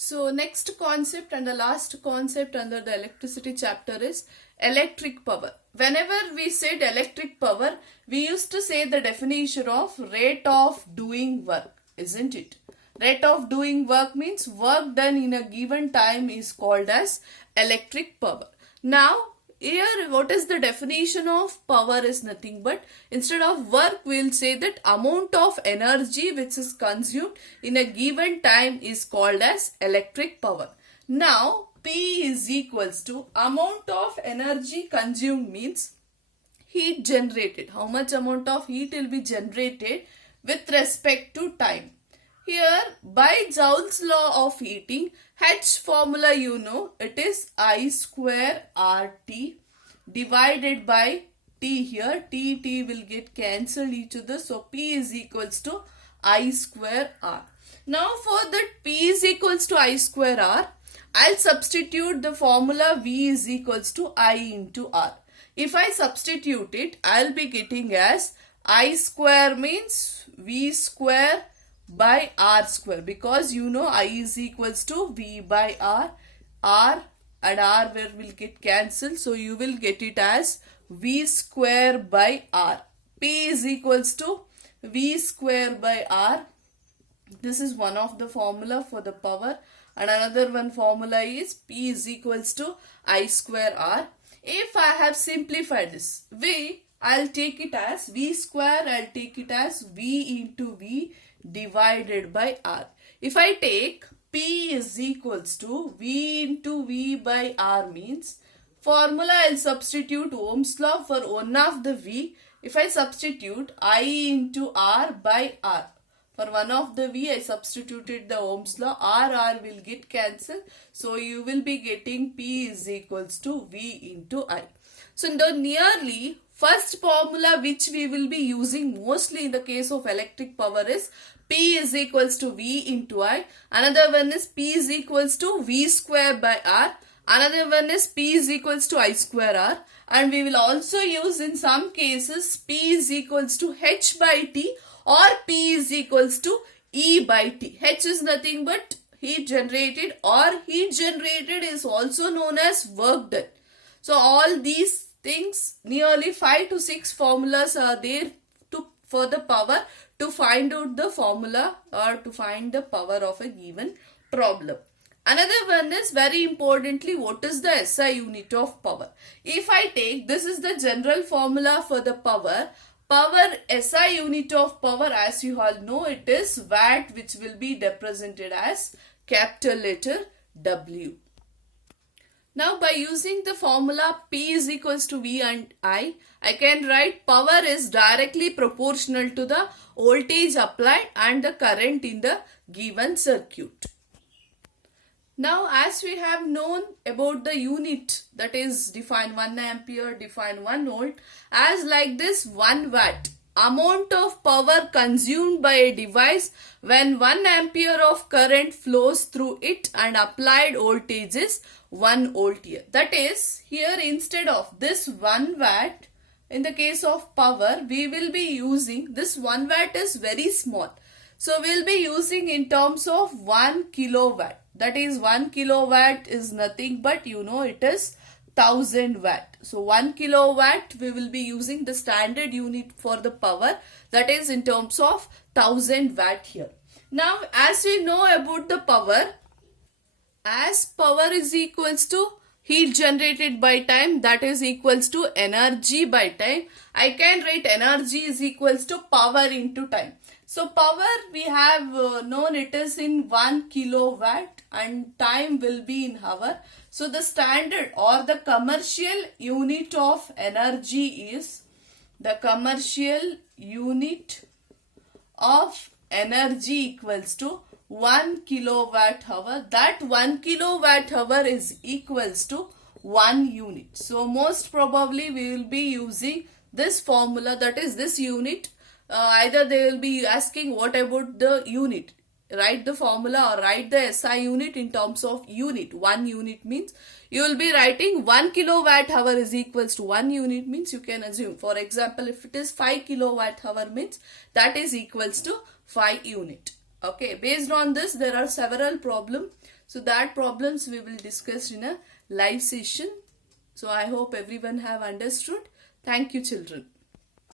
So next concept and the last concept under the electricity chapter is electric power. Whenever we said electric power, we used to say the definition of rate of doing work, isn't it? Rate of doing work means work done in a given time is called as electric power. Now here what is the definition of power is nothing but instead of work we'll say that amount of energy which is consumed in a given time is called as electric power. Now P is equals to amount of energy consumed means heat generated. How much amount of heat will be generated with respect to time. Here by Joule's law of heating, H formula you know, it is I square RT divided by T here. T will get cancelled each other. So P is equals to I square R. Now for that P is equals to I square R, I'll substitute the formula V is equals to I into R. If I substitute it, I'll be getting as I square means V square by R square, because you know I is equals to V by R. R and R will get cancelled, so you will get it as V square by R. P is equals to V square by R. This is one of the formula for the power, and another one formula is P is equals to I square R. If I have simplified this V, I'll take it as V square, I'll take it as V into V divided by R. If I take P is equals to V into V by R means formula I'll substitute Ohm's law for one of the V. If I substitute I into R by R, for one of the V I substituted the Ohm's law, R will get cancelled. So you will be getting P is equals to V into I. So the nearly first formula which we will be using mostly in the case of electric power is P is equals to V into I. Another one is P is equals to V square by R. Another one is P is equals to I square R. And we will also use in some cases P is equals to H by T or P is equals to E by T. H is nothing but heat generated, or heat generated is also known as work done. So all these things, nearly 5 to 6 formulas are there for the power to find out the formula or to find the power of a given problem. Another one is very importantly, what is the SI unit of power? If I take, this is the general formula for the power. Power SI unit of power, as you all know, it is watt, which will be represented as capital letter W. Now by using the formula P is equals to V and I can write power is directly proportional to the voltage applied and the current in the given circuit. Now as we have known about the unit, that is define 1 ampere, define 1 volt, as like this 1 watt. Amount of power consumed by a device when 1 ampere of current flows through it and applied voltage is 1 volt here. That is, here instead of this 1 watt, in the case of power, we will be using this 1 watt is very small. So we will be using in terms of 1 kilowatt. That is 1 kilowatt is nothing but you know it is 1000 watt. So 1 kilowatt we will be using the standard unit for the power, that is in terms of 1000 watt here. Now as we know about the power, as power is equals to heat generated by time, that is equals to energy by time, I can write energy is equals to power into time. So power we have known it is in 1 kilowatt and time will be in hour. So the standard or the commercial unit of energy is, the commercial unit of energy equals to 1 kilowatt hour. That 1 kilowatt hour is equals to 1 unit. So most probably we will be using this formula, that is this unit. Either they will be asking what about the unit. Write the formula or write the SI unit in terms of unit. 1 unit means you will be writing 1 kilowatt hour is equals to 1 unit means you can assume. For example, if it is 5 kilowatt hour means that is equals to 5 unit. Okay, based on this, there are several problems. So that problems we will discuss in a live session. So I hope everyone have understood. Thank you, children.